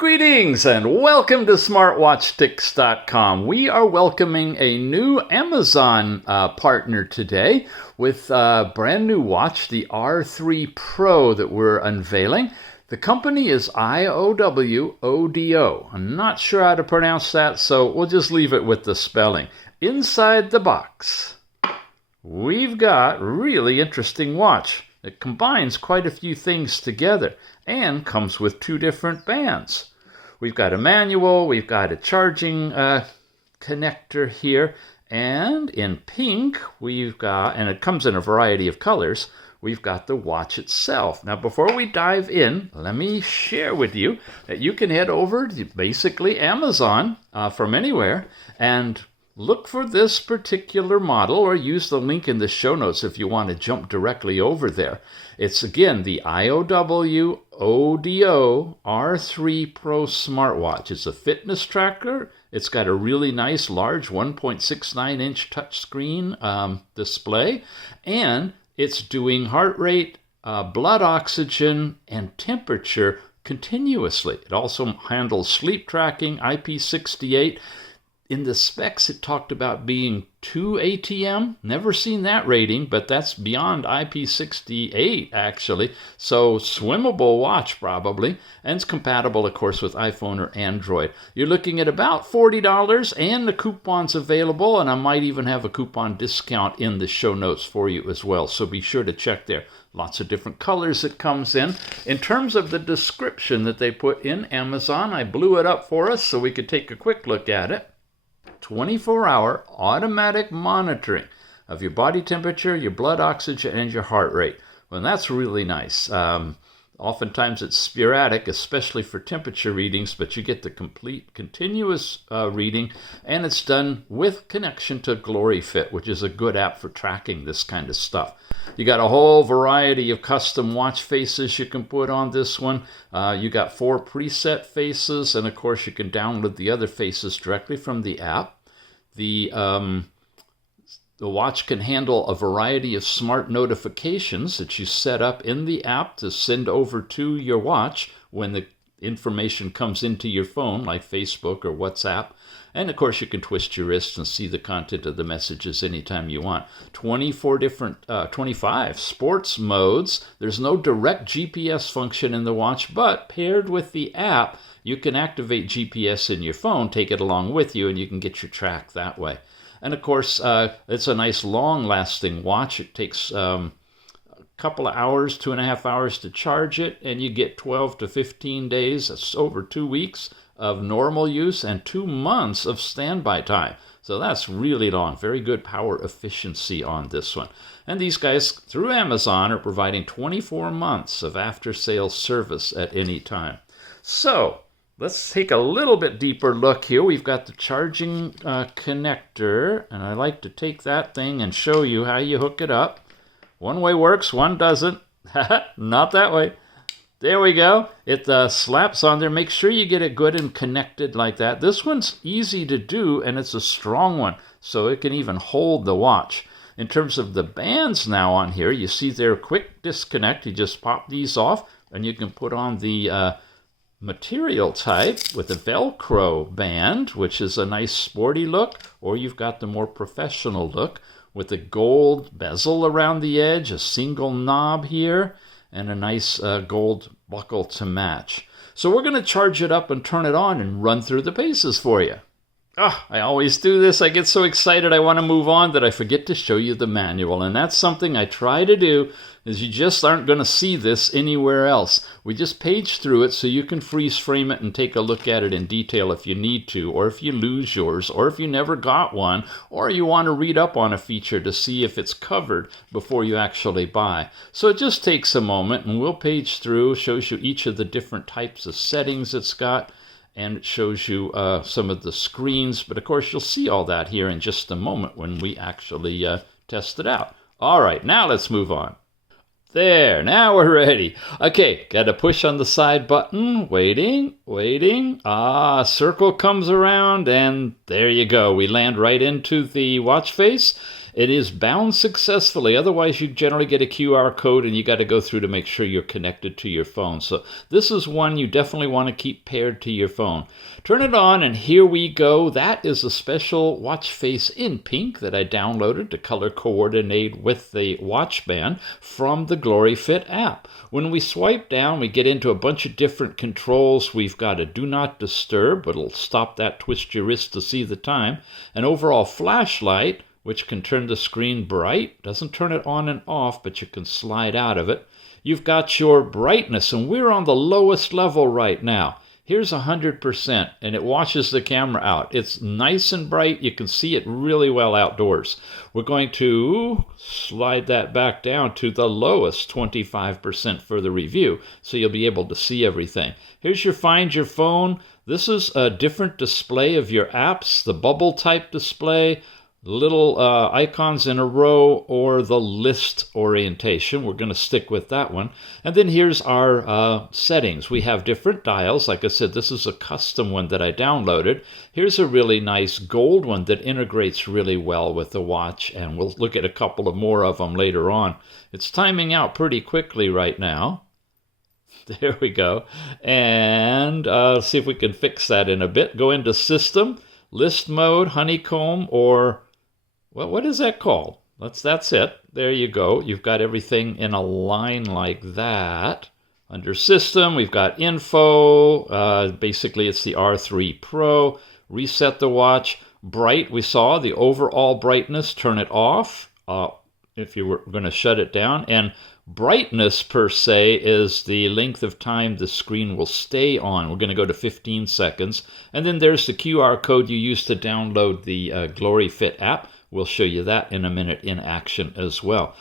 Greetings and welcome to smartwatchsticks.com. We are welcoming a new Amazon partner today with a brand new watch, the R3 Pro that we're unveiling. The company is IOWODO. I'm not sure how to pronounce that, so we'll just leave it with the spelling. Inside the box, we've got a really interesting watch. It combines quite a few things together and comes with two different bands. We've got a manual, we've got a charging connector here, and in pink we've got, and it comes in a variety of colors, we've got the watch itself. Now before we dive in, let me share with you that you can head over to basically Amazon from anywhere and look for this particular model, or use the link in the show notes if you want to jump directly over there. It's again the IOWODO R3 Pro smartwatch. It's a fitness tracker. It's got a really nice large 1.69-inch touchscreen display, and it's doing heart rate, blood oxygen, and temperature continuously. It also handles sleep tracking, IP68. In the specs, it talked about being 2 ATM. Never seen that rating, but that's beyond IP68, actually. So, swimmable watch, probably. And it's compatible, of course, with iPhone or Android. You're looking at about $40, and the coupon's available, and I might even have a coupon discount in the show notes for you as well. So be sure to check there. Lots of different colors it comes in. In terms of the description that they put in Amazon, I blew it up for us so we could take a quick look at it. 24-hour automatic monitoring of your body temperature, your blood oxygen, and your heart rate. Well, that's really nice. Oftentimes it's sporadic, especially for temperature readings, but you get the complete continuous reading, and it's done with connection to GloryFit, which is a good app for tracking this kind of stuff. You got a whole variety of custom watch faces you can put on this one. You got 4 preset faces, and of course you can download the other faces directly from the app. The watch can handle a variety of smart notifications that you set up in the app to send over to your watch when the information comes into your phone, like Facebook or WhatsApp. And of course, you can twist your wrist and see the content of the messages anytime you want. 25 sports modes. There's no direct GPS function in the watch, but paired with the app, you can activate GPS in your phone, take it along with you, and you can get your track that way. And of course, it's a nice long-lasting watch. It takes a couple of hours, 2.5 hours to charge it, and you get 12 to 15 days, that's over 2 weeks of normal use, and 2 months of standby time. So that's really long. Very good power efficiency on this one. And these guys, through Amazon, are providing 24 months of after-sales service at any time. So let's take a little bit deeper look here. We've got the charging connector, and I like to take that thing and show you how you hook it up. One way works, one doesn't. Not that way. There we go. It slaps on there. Make sure you get it good and connected like that. This one's easy to do, and it's a strong one, so it can even hold the watch. In terms of the bands now on here, you see they're quick disconnect. You just pop these off, and you can put on the material type with a Velcro band, which is a nice sporty look, or you've got the more professional look with a gold bezel around the edge, a single knob here, and a nice gold buckle to match. So we're going to charge it up and turn it on and run through the paces for you. I always do this. I get so excited I want to move on that I forget to show you the manual. And that's something I try to do, is you just aren't going to see this anywhere else. We just page through it so you can freeze frame it and take a look at it in detail if you need to, or if you lose yours, or if you never got one, or you want to read up on a feature to see if it's covered before you actually buy. So it just takes a moment, and we'll page through, shows you each of the different types of settings it's got, and it shows you some of the screens. But of course, you'll see all that here in just a moment when we actually test it out. All right, now let's move on. There, now we're ready. Okay, got to push on the side button. Waiting. Circle comes around, and there you go. We land right into the watch face. It is bound successfully. Otherwise, you generally get a QR code and you got to go through to make sure you're connected to your phone. So this is one you definitely want to keep paired to your phone. Turn it on and here we go. That is a special watch face in pink that I downloaded to color coordinate with the watch band from the GloryFit app. When we swipe down, we get into a bunch of different controls. We've got a do not disturb, but it'll stop that, twist your wrist to see the time. An overall flashlight, which can turn the screen bright. Doesn't turn it on and off, but you can slide out of it. You've got your brightness, and we're on the lowest level right now. Here's 100%, and it washes the camera out. It's nice and bright. You can see it really well outdoors. We're going to slide that back down to the lowest, 25% for the review, so you'll be able to see everything. Here's your Find Your Phone. This is a different display of your apps, the bubble type display, little icons in a row, or the list orientation. We're going to stick with that one. And then here's our settings. We have different dials. Like I said, this is a custom one that I downloaded. Here's a really nice gold one that integrates really well with the watch, and we'll look at a couple of more of them later on. It's timing out pretty quickly right now. There we go. And see if we can fix that in a bit. Go into System, List Mode, Honeycomb, or what is that called? That's it. There you go. You've got everything in a line like that. Under System, we've got Info. Basically, it's the R3 Pro. Reset the watch. Bright, we saw the overall brightness. Turn it off if you were going to shut it down. And brightness, per se, is the length of time the screen will stay on. We're going to go to 15 seconds. And then there's the QR code you use to download the GloryFit app. We'll show you that in a minute in action as well.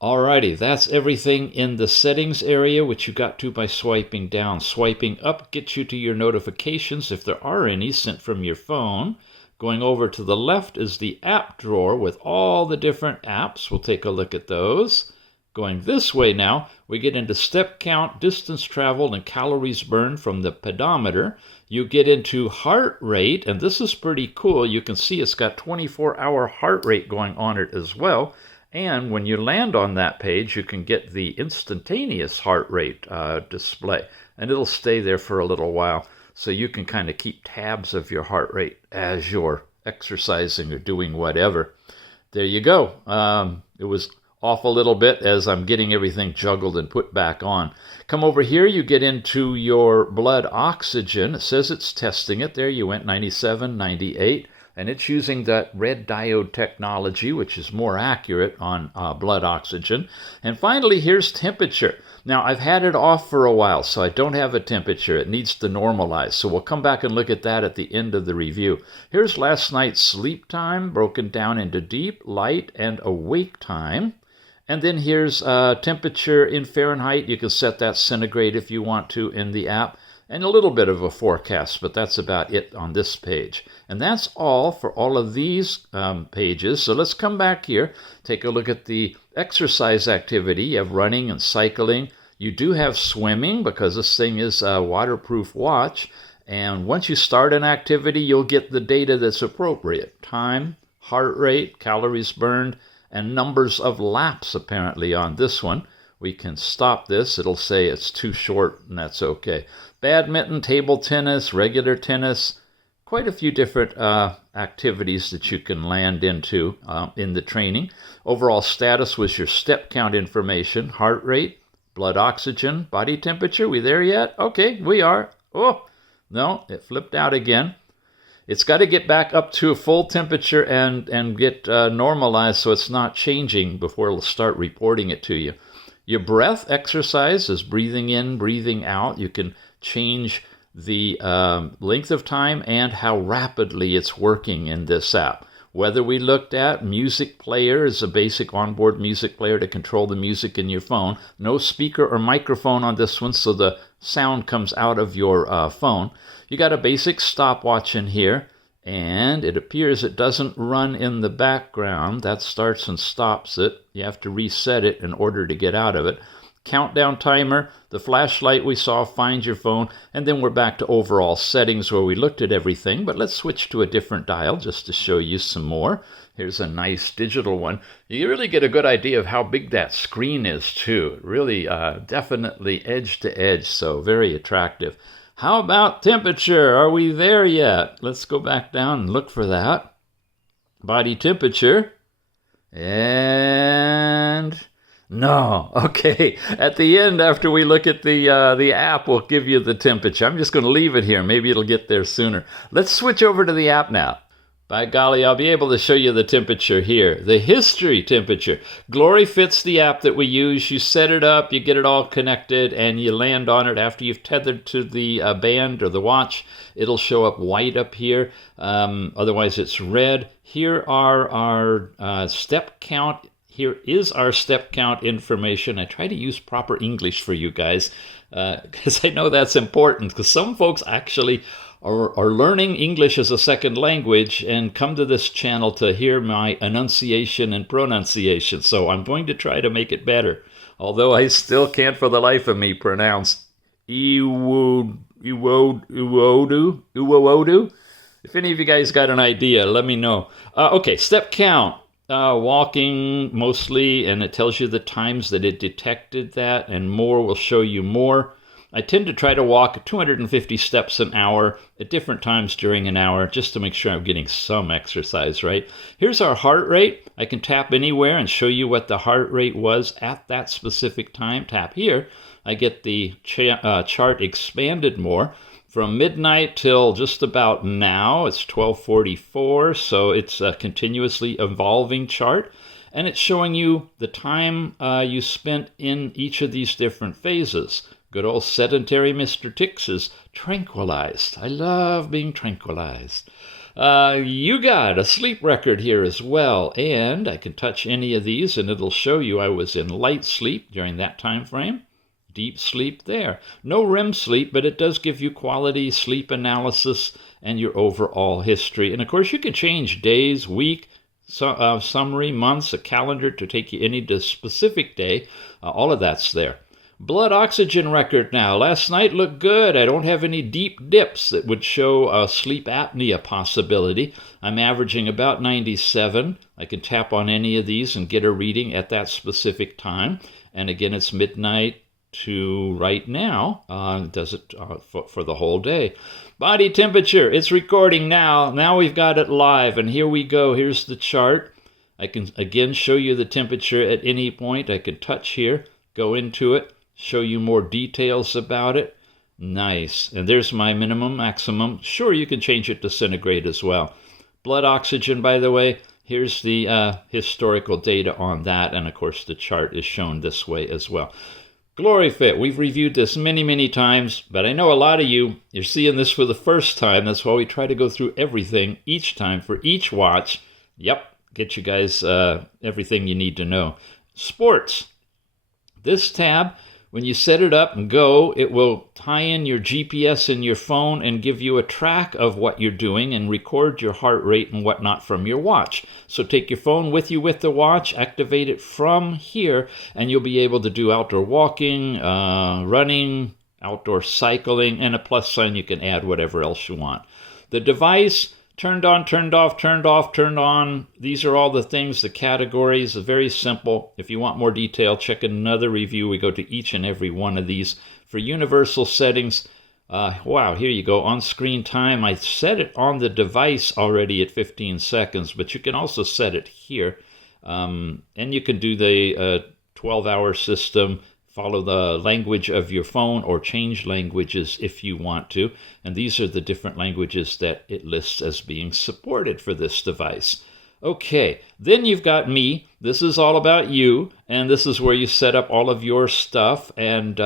Alrighty, that's everything in the settings area, which you got to by swiping down. Swiping up gets you to your notifications, if there are any, sent from your phone. Going over to the left is the app drawer with all the different apps. We'll take a look at those. Going this way now, we get into step count, distance traveled, and calories burned from the pedometer. You get into heart rate, and this is pretty cool. You can see it's got 24-hour heart rate going on it as well. And when you land on that page, you can get the instantaneous heart rate display, and it'll stay there for a little while. So you can kind of keep tabs of your heart rate as you're exercising or doing whatever. There you go. It was off a little bit as I'm getting everything juggled and put back on. Come over here, you get into your blood oxygen. It says it's testing it. There you went, 97, 98. And it's using that red diode technology, which is more accurate on blood oxygen. And finally, here's temperature. Now, I've had it off for a while, so I don't have a temperature. It needs to normalize. So we'll come back and look at that at the end of the review. Here's last night's sleep time, broken down into deep, light, and awake time. And then here's temperature in Fahrenheit. You can set that centigrade if you want to in the app. And a little bit of a forecast, but that's about it on this page. And that's all for all of these pages. So let's come back here, take a look at the exercise activity. You have running and cycling. You do have swimming because this thing is a waterproof watch. And once you start an activity, you'll get the data that's appropriate. Time, heart rate, calories burned, and numbers of laps apparently on this one. We can stop this. It'll say it's too short, and that's okay. Badminton, table tennis, regular tennis, quite a few different activities that you can land into in the training. Overall status was your step count information, heart rate, blood oxygen, body temperature. We there yet? Okay, we are. Oh, no, it flipped out again. It's got to get back up to a full temperature and get normalized so it's not changing before it'll start reporting it to you. Your breath exercise is breathing in, breathing out. You can change the length of time and how rapidly it's working in this app. Whether we looked at music player is a basic onboard music player to control the music in your phone. No speaker or microphone on this one, so the sound comes out of your phone. You got a basic stopwatch in here, and it appears it doesn't run in the background. That starts and stops it. You have to reset it in order to get out of it. countdown timer, the flashlight we saw, find your phone, and then we're back to overall settings where we looked at everything. But let's switch to a different dial just to show you some more. Here's a nice digital one. You really get a good idea of how big that screen is too. Really definitely edge to edge, so very attractive. How about temperature? Are we there yet? Let's go back down and look for that. Body temperature. And no. Okay. At the end, after we look at the app, we'll give you the temperature. I'm just going to leave it here. Maybe it'll get there sooner. Let's switch over to the app now. By golly, I'll be able to show you the temperature here. The history temperature. GloryFit's the app that we use. You set it up, you get it all connected, and you land on it after you've tethered to the band or the watch. It'll show up white up here. Otherwise, it's red. Here are our step count. Here is our step count information. I try to use proper English for you guys because I know that's important, because some folks actually are learning English as a second language and come to this channel to hear my enunciation and pronunciation. So I'm going to try to make it better, although I still can't for the life of me pronounce IOWODO. If any of you guys got an idea, let me know. Okay, step count. Walking mostly, and it tells you the times that it detected that, and more will show you more. I tend to try to walk 250 steps an hour at different times during an hour just to make sure I'm getting some exercise, right? Here's our heart rate. I can tap anywhere and show you what the heart rate was at that specific time. Tap here. I get the chart expanded more. From midnight till just about now, it's 12:44, so it's a continuously evolving chart. And it's showing you the time you spent in each of these different phases. Good old sedentary Mr. Tix is tranquilized. I love being tranquilized. You got a sleep record here as well, and I can touch any of these and it'll show you I was in light sleep during that time frame. Deep sleep there. No REM sleep, but it does give you quality sleep analysis and your overall history. And of course, you can change days, week, summary, months, a calendar to take you any specific day. All of that's there. Blood oxygen record now. Last night looked good. I don't have any deep dips that would show a sleep apnea possibility. I'm averaging about 97. I can tap on any of these and get a reading at that specific time. And again, it's midnight to right now. Does it for the whole day. Body temperature. It's recording now. Now we've got it live. And here we go. Here's the chart. I can again show you the temperature at any point. I can touch here, go into it, show you more details about it. Nice. And there's my minimum, maximum. Sure, you can change it to centigrade as well. Blood oxygen, by the way, here's the historical data on that. And of course, the chart is shown this way as well. GloryFit, we've reviewed this many, many times, but I know a lot of you're seeing this for the first time. That's why we try to go through everything each time for each watch. Yep, get you guys everything you need to know. Sports. This tab, when you set it up and go, it will tie in your GPS in your phone and give you a track of what you're doing and record your heart rate and whatnot from your watch. So take your phone with you with the watch, activate it from here, and you'll be able to do outdoor walking, running, outdoor cycling, and a plus sign you can add whatever else you want. The device, turned on, turned off, turned off, turned on. These are all the things, the categories are very simple. If you want more detail, check another review. We go to each and every one of these. For universal settings, wow, here you go. On screen time, I set it on the device already at 15 seconds, but you can also set it here. And you can do the 12-hour system, follow the language of your phone, or change languages if you want to. And these are the different languages that it lists as being supported for this device. Okay, then you've got me. This is all about you, and this is where you set up all of your stuff and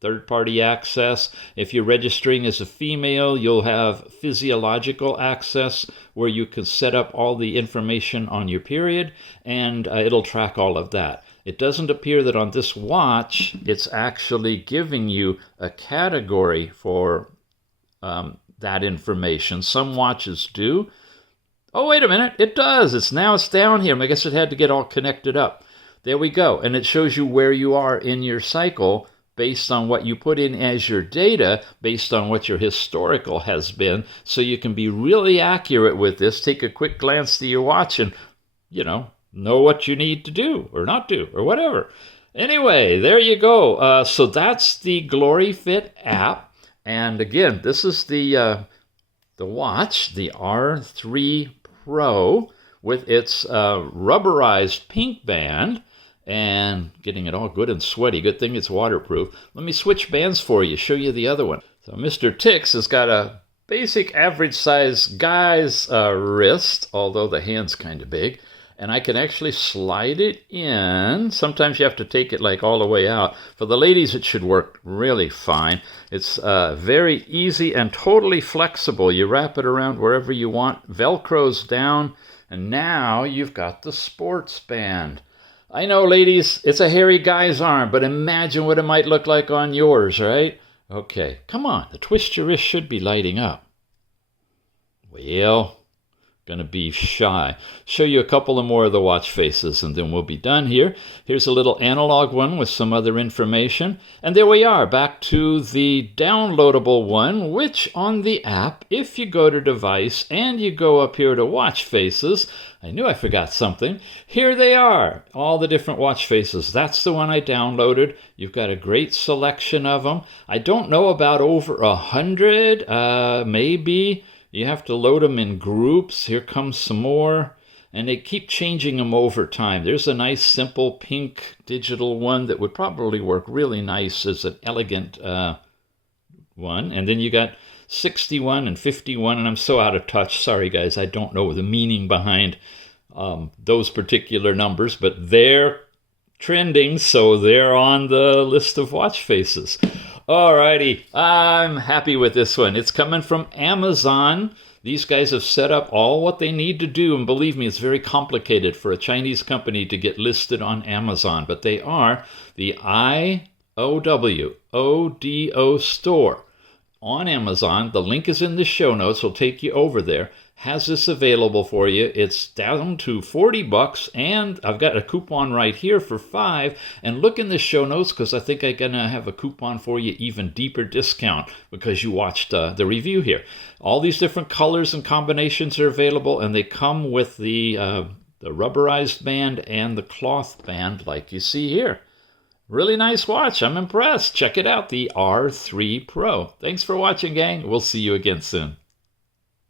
third-party access. If you're registering as a female, you'll have physiological access where you can set up all the information on your period, and it'll track all of that. It doesn't appear that on this watch, it's actually giving you a category for that information. Some watches do. Oh, wait a minute. It does. It's down here. I guess it had to get all connected up. There we go. And it shows you where you are in your cycle based on what you put in as your data, based on what your historical has been, so you can be really accurate with this. Take a quick glance to your watch and, know what you need to do or not do or whatever. Anyway, there you go. So that's the GloryFit app. And again, this is the watch, the R3 Pro, with its rubberized pink band. And getting it all good and sweaty. Good thing it's waterproof. Let me switch bands for you, show you the other one. So Mr. Tix has got a basic average size guy's wrist, although the hand's kind of big. And I can actually slide it in. Sometimes you have to take it like all the way out. For the ladies, it should work really fine. It's very easy and totally flexible. You wrap it around wherever you want. Velcro's down. And now you've got the sports band. I know, ladies, it's a hairy guy's arm, but imagine what it might look like on yours, right? Okay, come on. The twist your wrist should be lighting up. Well, gonna be shy. Show you a couple of more of the watch faces, and then we'll be done here. Here's a little analog one with some other information. And there we are, back to the downloadable one, which on the app, if you go to device and you go up here to watch faces, I knew I forgot something. Here they are, all the different watch faces. That's the one I downloaded. You've got a great selection of them. I don't know about over 100, maybe. You have to load them in groups. Here comes some more. And they keep changing them over time. There's a nice, simple pink digital one that would probably work really nice as an elegant one. And then you got 61 and 51, and I'm so out of touch. Sorry, guys, I don't know the meaning behind those particular numbers, but they're trending, so they're on the list of watch faces. Alrighty, I'm happy with this one. It's coming from Amazon. These guys have set up all what they need to do, and believe me, it's very complicated for a Chinese company to get listed on Amazon, but they are the IOWODO store on Amazon. The link is in the show notes. It'll take you over there. Has this available for you. It's down to $40, and I've got a coupon right here for $5. And look in the show notes, because I think I'm gonna have a coupon for you, even deeper discount, because you watched the review here. All these different colors and combinations are available, and they come with the rubberized band and the cloth band, like you see here. Really nice watch. I'm impressed. Check it out, the R3 Pro. Thanks for watching, gang. We'll see you again soon.